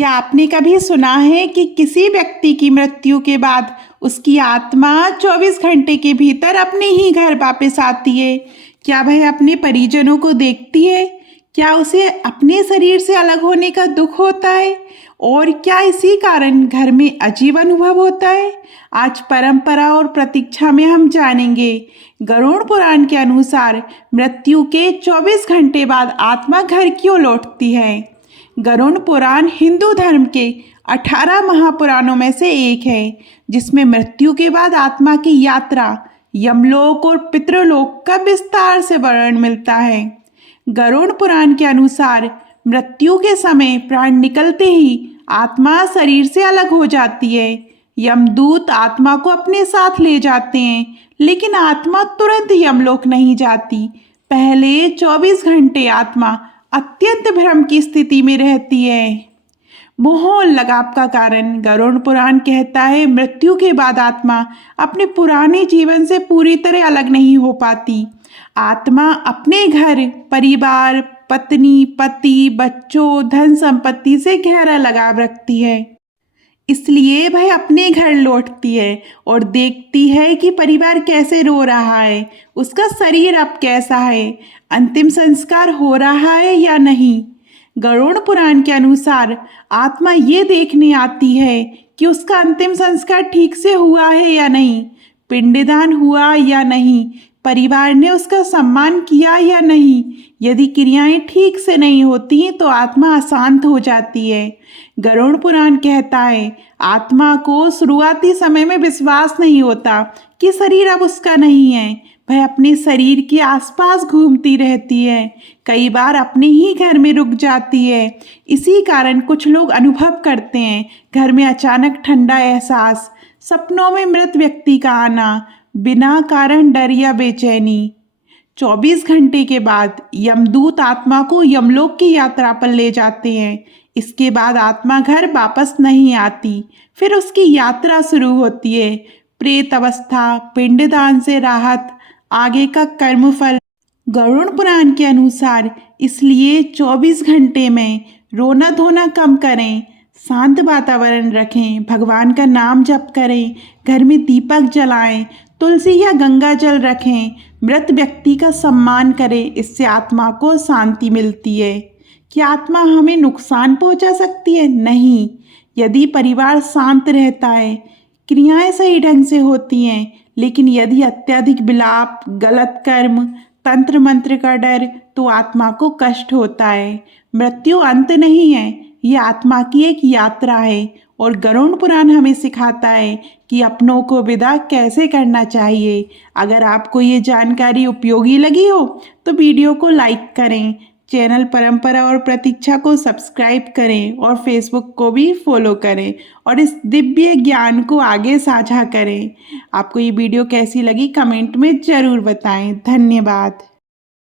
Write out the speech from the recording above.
क्या आपने कभी सुना है कि किसी व्यक्ति की मृत्यु के बाद उसकी आत्मा 24 घंटे के भीतर अपने ही घर वापस आती है? क्या वह अपने परिजनों को देखती है? क्या उसे अपने शरीर से अलग होने का दुख होता है? और क्या इसी कारण घर में अजीब अनुभव होता है? आज परंपरा और प्रतीक्षा में हम जानेंगे। गरुड़ पुराण के अनुसार मृत्यु के 24 घंटे बाद आत्मा घर क्यों लौटती है? गरुड़ पुराण हिंदू धर्म के 18 महापुराणों में से एक है, जिसमें मृत्यु के बाद आत्मा की यात्रा, यमलोक और पितृलोक का विस्तार से वर्णन मिलता है। गरुड़ पुराण के अनुसार मृत्यु के समय प्राण निकलते ही आत्मा शरीर से अलग हो जाती है। यमदूत आत्मा को अपने साथ ले जाते हैं, लेकिन आत्मा तुरंत यमलोक नहीं जाती। पहले 24 घंटे आत्मा अत्यंत भ्रम की स्थिति में रहती है। मोह और लगाव का कारण गरुड़ पुराण कहता है, मृत्यु के बाद आत्मा अपने पुराने जीवन से पूरी तरह अलग नहीं हो पाती। आत्मा अपने घर, परिवार, पत्नी, पति, बच्चों, धन संपत्ति से गहरा लगाव रखती है। इसलिए वह अपने घर लौटती है और देखती है कि परिवार कैसे रो रहा है, उसका शरीर अब कैसा है, अंतिम संस्कार हो रहा है या नहीं। गरुड़ पुराण के अनुसार आत्मा ये देखने आती है कि उसका अंतिम संस्कार ठीक से हुआ है या नहीं, पिंडदान हुआ या नहीं, परिवार ने उसका सम्मान किया या नहीं। यदि क्रियाएं ठीक से नहीं होती तो आत्मा अशांत हो जाती है। गरुड़ पुराण कहता है, आत्मा को शुरुआती समय में विश्वास नहीं होता कि शरीर अब उसका नहीं है। वह अपने शरीर के आसपास घूमती रहती है, कई बार अपने ही घर में रुक जाती है। इसी कारण कुछ लोग अनुभव करते हैं घर में अचानक ठंडा एहसास, सपनों में मृत व्यक्ति का आना, बिना कारण डर या बेचैनी। 24 घंटे के बाद यमदूत आत्मा को यमलोक की यात्रा पर ले जाते हैं। इसके बाद आत्मा घर वापस नहीं आती, फिर उसकी यात्रा शुरू होती है। प्रेत अवस्था, पिंडदान से राहत, आगे का कर्मफल। गरुड़ पुराण के अनुसार इसलिए 24 घंटे में रोना धोना कम करें, शांत वातावरण रखें, भगवान का नाम जप करें, घर में दीपक जलाएं, तुलसी या गंगा जल रखें, मृत व्यक्ति का सम्मान करें। इससे आत्मा को शांति मिलती है। क्या आत्मा हमें नुकसान पहुंचा सकती है? नहीं। यदि परिवार शांत रहता है, क्रियाएं सही ढंग से होती हैं, लेकिन यदि अत्यधिक विलाप, गलत कर्म, तंत्र मंत्र का डर, तो आत्मा को कष्ट होता है। मृत्यु अंत नहीं है, यह आत्मा की एक यात्रा है और गरुड़ पुराण हमें सिखाता है कि अपनों को विदा कैसे करना चाहिए। अगर आपको ये जानकारी उपयोगी लगी हो तो वीडियो को लाइक करें, चैनल परंपरा और प्रतीक्षा को सब्सक्राइब करें और फेसबुक को भी फॉलो करें और इस दिव्य ज्ञान को आगे साझा करें। आपको ये वीडियो कैसी लगी कमेंट में ज़रूर बताएं। धन्यवाद।